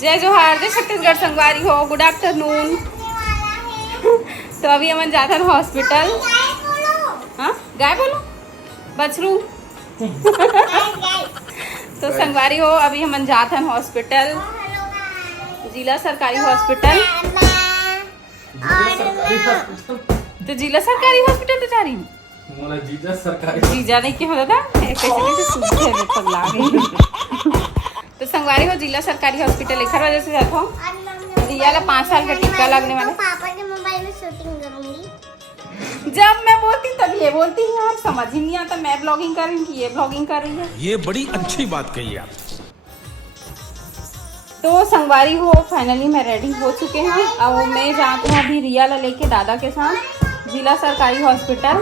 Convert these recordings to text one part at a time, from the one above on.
जय जोहार, जय छत्तीसगढ़ संगवारी हो। Good afternoon. तो अभी हम जाते हैं हॉस्पिटल। हाँ गाय बोलो बछरू। तो संगवारी हो अभी हम जाते हैं हॉस्पिटल, जिला सरकारी हॉस्पिटल। तो जिला सरकारी हॉस्पिटल तो जा रही हूँ। जीजा नहीं क्या होता था तो संगवारी हो जिला सरकारी हॉस्पिटल एक वजह से जाता हूँ। रिया ला 5 साल का टीका लगने वाला। पापा के मोबाइल में शूटिंग करूंगी। जब मैं बोलती तब ये बोलती है, आप समझ ही नहीं आता मैं ब्लॉगिंग कर रही हूँ कि ये ब्लॉगिंग कर रही है। ये बड़ी अच्छी बात कही आप। तो संगवारी हो फाइनली मैं रेडी हो चुके हैं। अब मैं जाती हूँ अभी रिया ला लेके दादा के साथ जिला सरकारी हॉस्पिटल।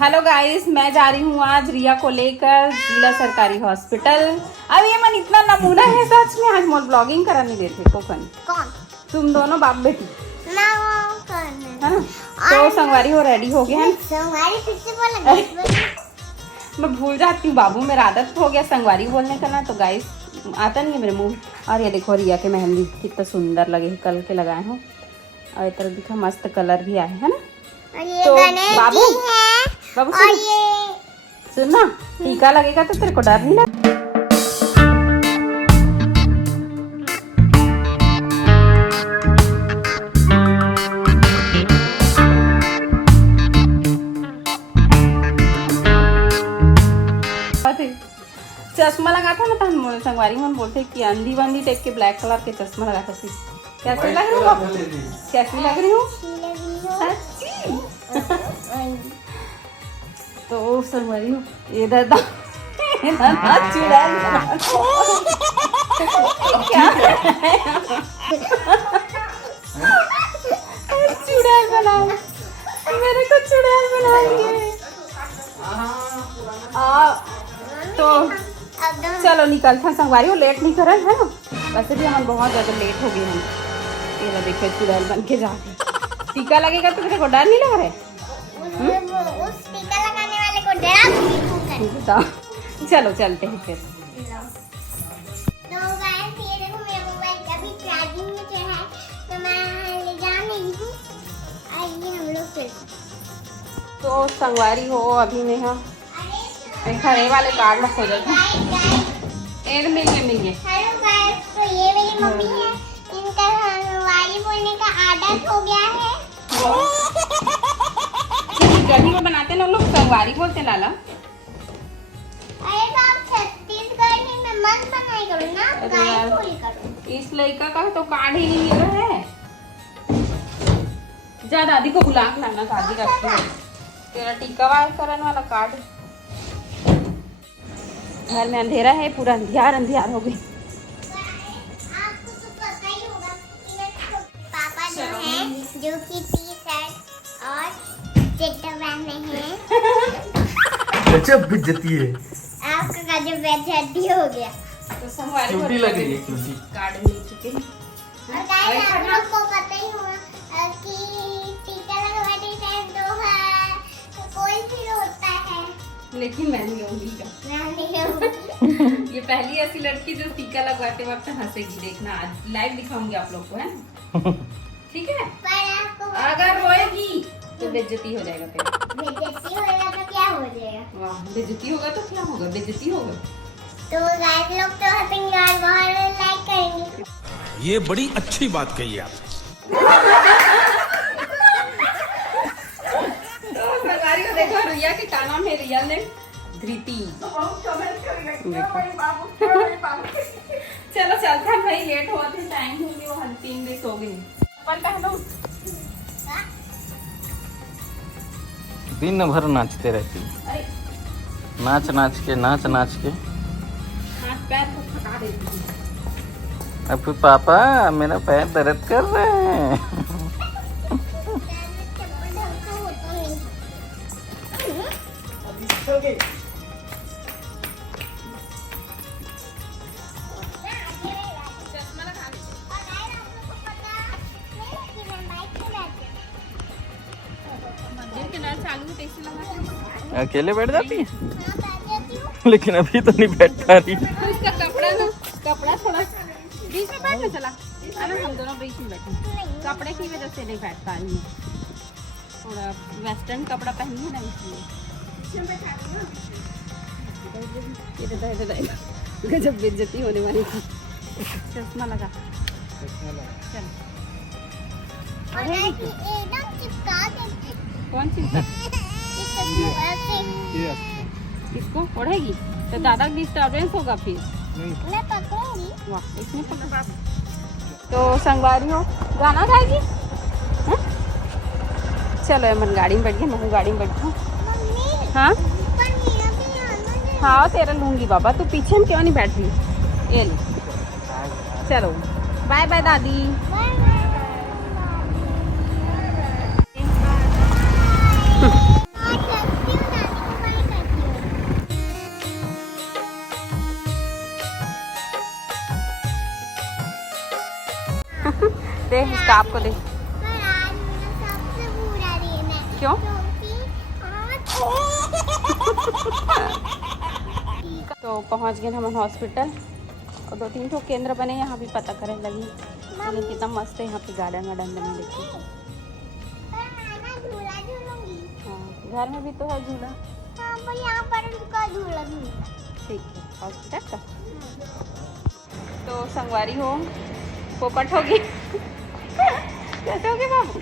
हेलो गाइस, मैं जा रही हूँ आज रिया को लेकर जिला सरकारी हॉस्पिटल। अब ये मन इतना नमूना है सच में, आज मोल ब्लॉगिंग कराने देते कौन तुम दोनों बाप बेटी है ना। तो संगवारी हो रेडी हो गए हैं। मैं भूल जाती हूँ बाबू, मेरा आदत हो गया संगवारी बोलने का ना। तो गाइस आता नहीं है मेरे मुंह। और ये देखो रिया के मेहंदी कितना सुंदर लगे, कल के लगाए हो और इतना दिखा मस्त कलर भी आए है ना। तो बाबू बाबू सुन ना, टीका लगेगा तो तेरे को डर नहीं लगा। चश्मा लगा था ना तो हम संगवारी में बोलते कि अंधी बंदी टाइप के ब्लैक कलर के चश्मा लगा था। कैसे लग रही हूँ? कैसी लग रही हूँ? तो संगवारी हो ये दादा चुड़ैल चुड़ैल बना मेरे को चुड़ैल बना लिए। तो चलो निकलते हैं संगवारी हो, लेट नहीं कर रहे है ना। वैसे भी हम बहुत ज्यादा लेट हो गए हैं। ये देखो चुड़ैल बन के जा रहे। टीका लगेगा तो तेरे को डर नहीं लग रहा है? उस टीका लगाने वाले को डरा। चलो चलते हैं फिर। तो गाइस ये देखो मेरा मोबाइल अभी चार्जिंग में है तो मैं ले जा नहीं हूँ। आइए हम लोग फिर। तो संगवारी हो अभी में हम खड़े वाले कार्ड में खो जाते हैं। मिल गए। हेलो गाइस, तो ये मेरी मम्मी है, इनका संगवारी बोलने का आदत हो गया है। गली में बनाते ना लोग संगवारी बोलते लाला। अरे तो आप छत्तीसगढ़ में मत बनाई करो ना, गाय बोली करो। इस लड़का का तो कार्ड ही नहीं मिल रहा है। जा दादी को बुला के लाना, दादी रखती है तेरा टीका करने वाला कार्ड। घर में अंधेरा है, पूरा अंधियार हो गई। आपको तो पता ही होगा कि पापा जो है जो कि टी-शर्ट और चड्डा पहने हैं। गजब बेइज्जती है। आपका गजब बेइज्जती हो गया। तो संगवारी क्यूटी लग रही है, क्यूटी। कार्ड मिल चुके हैं। और गाइस आप लोग को पता ही होगा कि टीका लगवाने टाइम तो है तो कोई भी होता है, लेकिन मैं नहीं होंगी। मैं नहीं हूँ। ये पहली ऐसी लड़की जो टीका लगवाते वक्त हंसेगी, देखना आज लाइव दिखाऊंगी आप लोग को, है ठीक है। पर आपको अगर रोएगी तो बेइज्जती हो जाएगा फिर। बेइज्जती होगा तो क्या हो जाएगा? वाह, बेइज्जती होगा तो क्या होगा? बेइज्जती होगा। तो गाइस लोग तो हंसेंगे और बहुत लाइक करेंगे। ये बड़ी अच्छी बात कही आप। तो सरकारी को देखो, रिया के क्या नाम है? रियल नेम धृति। चलो चलते हैं भाई, लेट हुआ थे, टाइम हो गया, वो 3 बजे सो गई। पर पहनो दिन भर नाचते रहती है। अरे नाच नाच के हाथ पैर को थका देती है। अब पापा मेरा पैर दर्द कर रहे हैं। चश्मा लगा ली। मंदिर के नल चालू है, टैक्सी लगा। अकेले बैठ जाती है लेकिन अभी तो नहीं बैठ पा रही। उसका कपड़ा ना बीच में बैठ ना चला, है ना, हम दोनों बीच में बैठे। कपड़े की वजह से नहीं बैठ पा रही हूँ, थोड़ा वेस्टर्न कपड़ा पहनी है ना इसलिए। गजब बेइज्जती होने वाली थी। चश्मा लगा, चल एकदम चिपका देते। कौन सी इसको ओढ़ेगी तो दादा की डिस्टर्बेंस होगा फिर। मैं पकड़ूंगी। वाह, इसने पकड़ा। तो संगवारी हो गाना गाएगी? हाँ? चलो अमन गाड़ी में बैठ गई, मैं गाड़ी में बैठा हूँ। मम्मी हाँ पर मेरा भी आना है। हाँ तेरा लूंगी बाबा, तू पीछे में क्यों नहीं बैठ रही? ये ले, चलो बाय बाय दादी। Bye bye. आज रखती हूँ, दादी को बाय करती हूँ। देख इसका आपको देख। पर आज मेरा सबसे बुरा दिन है। क्यों? क्योंकि तो पहुंच गए हम हॉस्पिटल और 2-3 ठो केंद्र बने, यहाँ भी पता करने लगी। लेकिन कितना मस्त है यहाँ पे, गार्डन वार्डन बने देखिए। पर मैं ना झूला झूलूंगी। हाँ घर में भी तो है झूला। हाँ पर यहाँ पर उनका झूला झूलूंगा। ठीक है, हॉस्पिटल का। तो संगवारी हो पोपट होगी। कैसे होगी बाबू?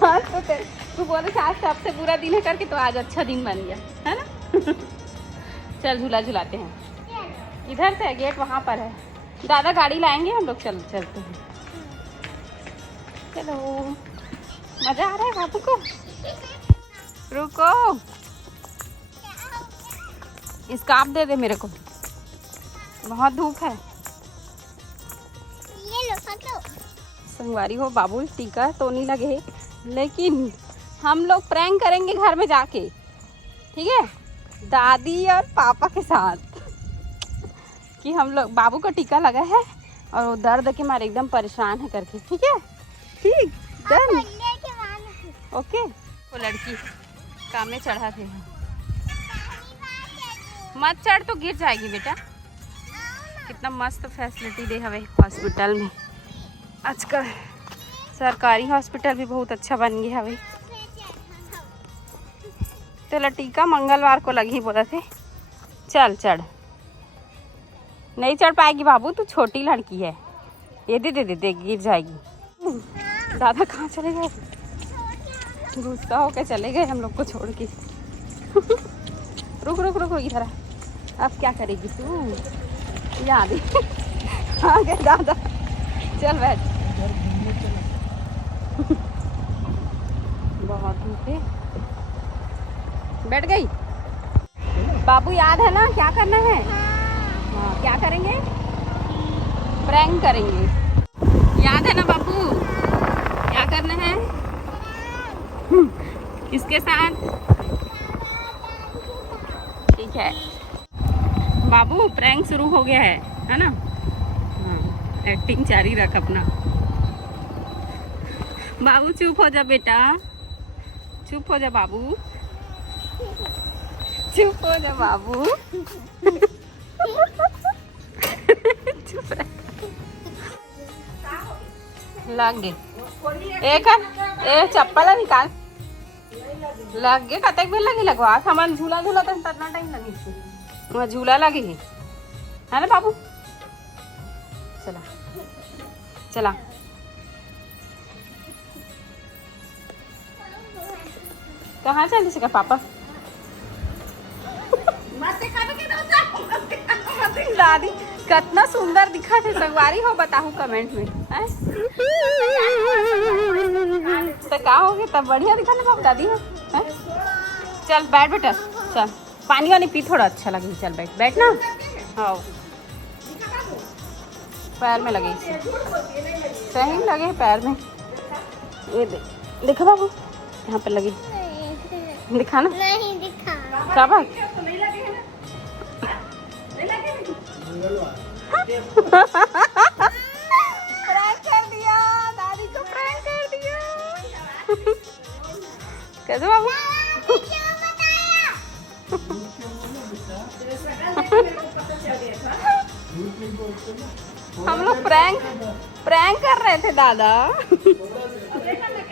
हाँ तो तू बोले आज सबसे बुरा दिन है करके, तो आज अच्छा दिन बन गया है ना। चल झूला झुलाते हैं। इधर से गेट वहाँ पर है, दादा गाड़ी लाएंगे, हम लोग चलते हैं। चलो मजा आ रहा है बाबू को। रुको, स्कार्फ दे दे मेरे को, बहुत धूप है। ये लो पकड़ो। संगवारी हो बाबू टीका तो नहीं लगे, लेकिन हम लोग प्रैंक करेंगे घर में जाके, ठीक है, दादी और पापा के साथ, कि हम लोग बाबू को टीका लगा है और वो दर्द के मारे एकदम परेशान है करके। ठीक है, ठीक डन, ओके। वो लड़की काम में चढ़ा थे, मत चढ़ तो गिर जाएगी बेटा। कितना मस्त फैसिलिटी दे हवे हॉस्पिटल में। आजकल सरकारी हॉस्पिटल भी बहुत अच्छा बन गया हवे। तो टीका मंगलवार को लगी बोला थे। चल चढ़, नहीं चढ़ पाएगी बाबू, तू छोटी लड़की है। ये दे दे दे दे, गिर जाएगी। दादा कहाँ चले गए? गुस्सा होकर चले गए हम लोग को छोड़ के। रुक रुक रुक इधर आ। अब क्या करेगी तू? याद आ गए दादा, चल बैठ। बहुत धूप है, बैठ गई। बाबू याद है ना क्या करना है? हाँ क्या करेंगे? प्रैंक करेंगे, याद है ना बाबू? क्या करना है? किसके साथ? ठीक है बाबू, प्रैंक शुरू हो गया है ना? हाँ, एक्टिंग जारी रख अपना। बाबू चुप हो जा बेटा, चुप हो जा बाबू, चुप हो जा बाबू। चुप रह। लग गए एक ए चप्पल निकाल। लग गए कतक भी लगी लगवा सामान। झूला झूला तो कितना टाइम लगी, वहाँ झूला लगी है ना बाबू? चला चला। कहाँ चल इसका पापा? दादी कितना सुंदर दिखा थे संगवारी हो, बताऊँ कमेंट में है? तो क्या हो गया, तब बढ़िया दिखा ना बाबू दादी है? चल बैठ बेटा, चल पानी वानी पी, थोड़ा अच्छा लगे। चल बैठ बैठ ना। हाँ पैर में लगे, सही लगे पैर में। ये देखो बाबू यहाँ पे लगे, दिखा ना। नहीं दिखा। क्या बात? प्रैंक कर दिया, दादी को प्रैंक कर दिया। कैसे बाबू? हम लोग प्रैंक कर रहे थे दादा। अरे दादा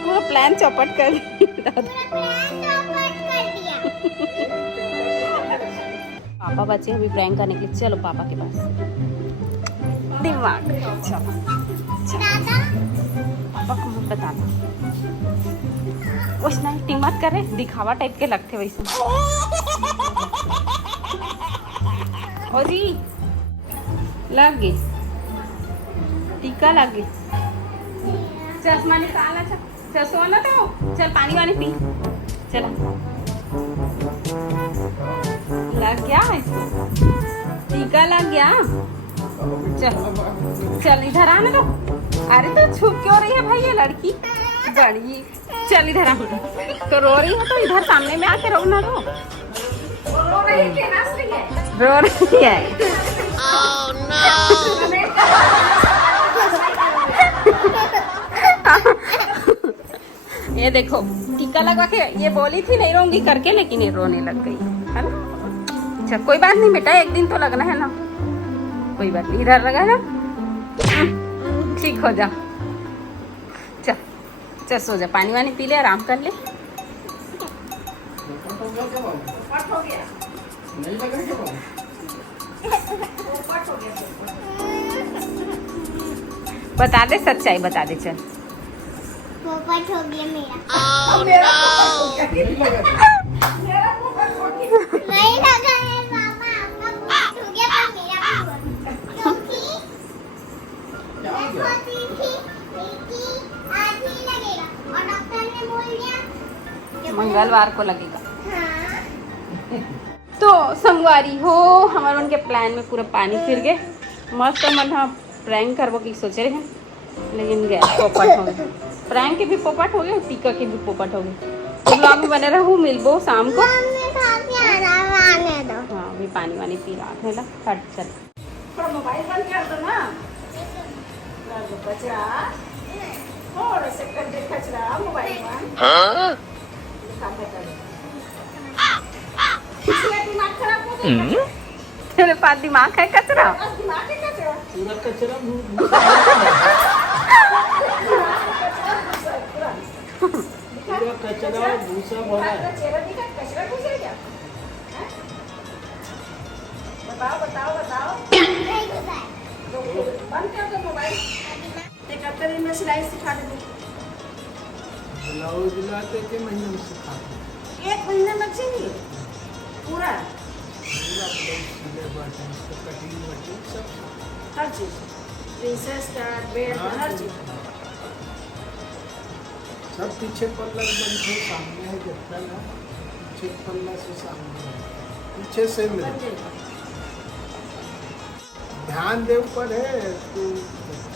पूरा प्लान चौपट कर दिया दादा। पूरा प्लान चौपट कर दिया। पापा बच्चे अभी प्रैंक करने के लिए, चलो पापा के पास। दिमाग चलो दादा पापा को मत बताना, वैसे एक्टिंग मत करे, दिखावा टाइप के लगते वैसे। ओ जी लग गए, टीका लग गए। चश्मा निकाला, चल सोना तो, चल पानी वानी पी, चला। लग गया इसको, टीका लग गया। चल चल इधर आने दो। अरे तो छुप क्यों रही है भाई ये लड़की बड़ी। चल इधर आ, तो रो रही हो तो इधर सामने में आके रो ना, रो रही है। ये देखो टीका लगवा के ये बोली थी नहीं रोऊंगी करके, लेकिन ये रोने लग गई है ना। अच्छा कोई बात नहीं बेटा, एक दिन तो लगना है ना, कोई बात नहीं, इधर लगा है ना, ठीक हो जा। चल चल सो जा, पानी वानी पी ले, आराम कर ले। बता दे सच्चाई, बता दे चल। पोपट हो गया मेरा। नहीं लगा है पापा, आपका पोपट हो गया पर मेरा भी हुआ। क्योंकि मैं सोची थी कि आज ही लगेगा और डॉक्टर ने बोल दिया कि मंगलवार को लगेगा। हाँ तो संगवारी हो हमारे मन के प्लान में पूरा पानी फिर गए। मस्त मन हाँ प्रैंक करबो की सोचे रहे हैं, लेकिन गए पोपट हो गए। प्रैंक के भी पोपट हो गए और टीका के भी पोपट हो गए। तो ब्लॉग में बने रहूँ, मिलबो शाम को। मम्मी साथ में आराम आने दो। हाँ अभी पानी वानी पी रहा है ना, हट चल। थोड़ा मोबाइल बंद कर दो ना, बचा थोड़ा से कर दे कचरा मोबाइल में। दिमाग खराब हो गया, तेरे पास दिमाग है कचरा। दिमाग है कचरा, पूरा कचरा पूरा कचरा भूसा भरा है। कचरा घुसेगा। बताओ नहीं घुसा है। बंद कर दो मोबाइल। एक हफ्ते दिन में सिलाई सिखा दे, ब्लाउज दिलाते के महीने में सिखाते। 1 महीना लग जाएगी पूरा, पूरा ब्लाउज सीधे बटन तो कटिंग वटिंग सब हर चीज, प्रिंसेस कट, बेल्ट, हर चीज। सब पीछे पल्ला बन के सामने है, जितना ना पीछे पल्ला से सामने है, पीछे से मिले। ध्यान दे ऊपर है तो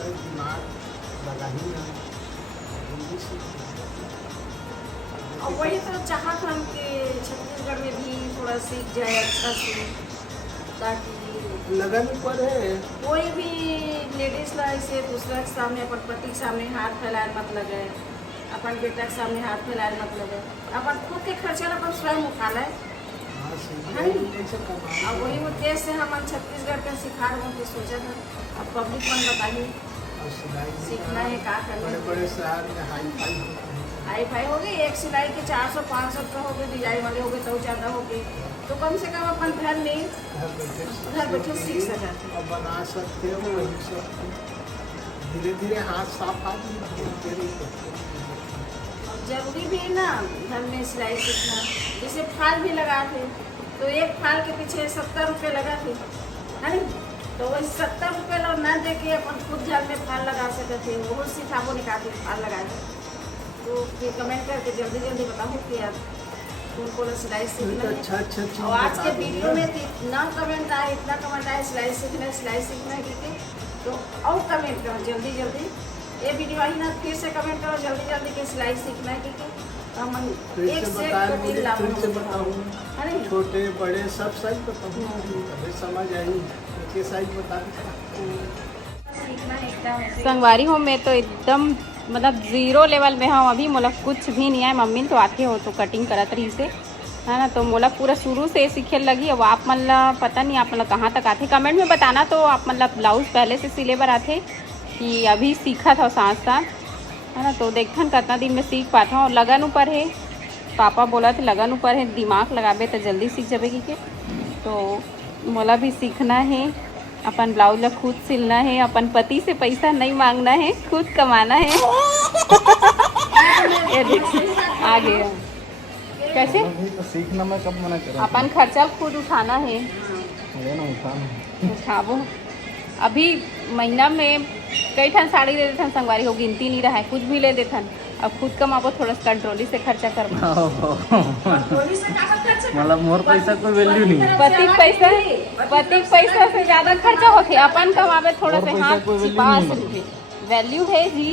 दिमाग लगा ही ना, जल्दी से। और वही तो चाहत हम कि छत्तीसगढ़ में भी थोड़ा सीख जाए अच्छा से, ताकि लगन पर है। कोई भी लेडीज ला ऐसे दूसरा के सामने, अपन पति के सामने हाथ फैलाए मत लगे, अपन बेटा के सामने हाथ फैलाए मत लगे, अपन खुद के खर्चा अपन स्वयं उठा ले। हाँ, सीधे ऐसे कमाना। अब वही उद्देश्य से हम छत्तीसगढ़ का सिखा रहे हैं, सोचा था अब पब्लिक मन बताइए और सिलाई भी सीखना है क्या करना है। बड़े शहर में हाई फाई होते हैं। हाई फाई हो गई, एक सिलाई के 400-500 रुपये हो गए, डिजाइन वाले हो गए तो ज़्यादा हो गए, तो कम से कम अपन घर में घर बैठे सीख सकते हैं और बना सकते हो। वही सब धीरे धीरे हाथ साफ हाथ जरूरी भी है ना घर में सिलाई सीखना। जैसे फाल भी लगाते तो एक फाल के पीछे 70 रुपये लगा थे, है ना, तो वही 70 रुपये लोग न दे के अपन खुद घर में फाल लगा सकते थे। बहुत सिखाबो निकालते फाल लगाए, तो फिर कमेंट करके जल्दी जल्दी बताओ कि यार उनको सिलाई सीखना है। अच्छा और आज के वीडियो में इतना कमेंट आया, इतना कमेंट आया सिलाई सीखना है ठीक, तो और कमेंट करो जल्दी जल्दी। ये वीडियो आई ना फिर से कमेंट करो जल्दी जल्दी कि सिलाई सीखना है ठीक है। हम एक से एक लाभ है ना, छोटे बड़े सब साइज बताऊँ, अभी समझ आई के साइज बता सीखना है एकदम। संगवारी हो मैं तो एकदम मतलब 0 लेवल में हूँ अभी, मतलब कुछ भी नहीं है। मम्मी तो आते हो तो कटिंग करत रही से, है ना। तो मोला पूरा शुरू से सीखे लगी। अब आप मतलब पता नहीं आप मतलब कहाँ तक आते, कमेंट में बताना। तो आप मतलब ब्लाउज पहले से सिले बर आते कि अभी सीखा था साथ साथ, है ना। तो देखथन कितना दिन में सीख पाता हूँ। और लगन ऊपर है, पापा बोला थे लगन ऊपर है, दिमाग लगाबे तो जल्दी सीख जाबे की। तो मोला भी सीखना है, अपन ब्लाउज ला खुद सिलना है, अपन पति से पैसा नहीं मांगना है, खुद कमाना है। ये देखिए आ गया कैसे अभी तो सीखना, मैं कब मना करूँ? अपन खर्चा खुद उठाना है। ये ना उठाना। उठाबो अभी महीना में कई ठन साड़ी दे देथन संगवारी हो, गिनती नहीं रहा है, कुछ भी ले देथन। अब खुद कमाबो, थोड़ा सा कंट्रोली से खर्चा करबो। मतलब मोर पैसा कोई वैल्यू नहीं है। पति पैसा से ज्यादा खर्चा होते, अपन कमाबे थोड़ा और से पैसा हाथ कोई value छिपा नहीं सकते। वैल्यू है जी,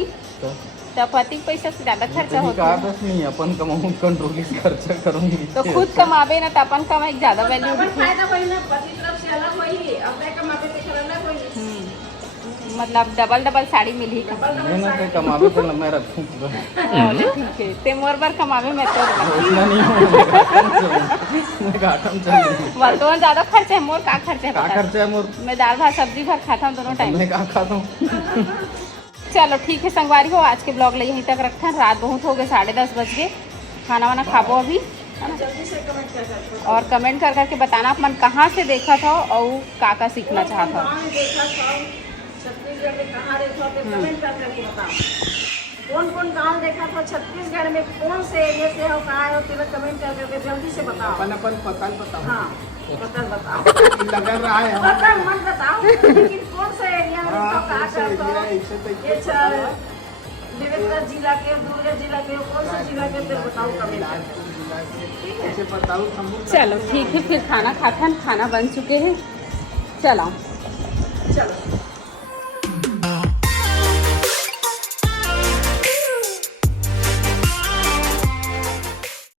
तो पति पैसा से ज्यादा खर्चा तो होता है। आदत नहीं है, अपन कमाऊँ कंट्रोली से खर्चा करूँगी। तो खुद कमाबे ना, तो अपन कमाई ज्यादा वैल्यू मतलब डबल साड़ी मिली। मैं ना कोई कमावे तो मैं रखूँ ठीक है, ते मोर बार कमावे मैं तो उतना नहीं हो घाटा में चल। वर्तमान ज्यादा खर्चा है, मोर का खर्चा है का बता? खर्चा है मोर? मैं दाल भात सब्जी भर खाता हूँ दोनों टाइम। मैं का खाता हूँ। चलो ठीक है संगवारी हो, आज के ब्लॉग ले यहीं तक रखते हैं। रात बहुत हो गए, 10:30 बज गए। खाना वाना खाबो अभी, है ना। और कमेंट कर करके बताना आप मन कहाँ से देखा था और का सीखना चाहता था। छत्तीसगढ़ में कहाँ देखा तो कमेंट कर करके बताओ। कौन कौन गांव देखा था छत्तीसगढ़ में, कौन से एरिया से हो, कहाँ हो, तेरा कमेंट कर करके जल्दी से बताओ। अपन अपन पता बताओ। हाँ पता बताओ। लगा रहा है हम। पता मत बताओ, लेकिन कौन सा एरिया में हाँ, तो कहाँ कौन सा करता एरिया हो। है, इसे तो इसे ये पता है। देवेंद्र जिला के, दुर्ग जिला के, कौन सा जिला के तेरे बताओ कमेंट करके। इसे बताओ हम। चलो ठीक है, फिर खाना खाते हैं। खाना बन चुके हैं, चलो। चलो।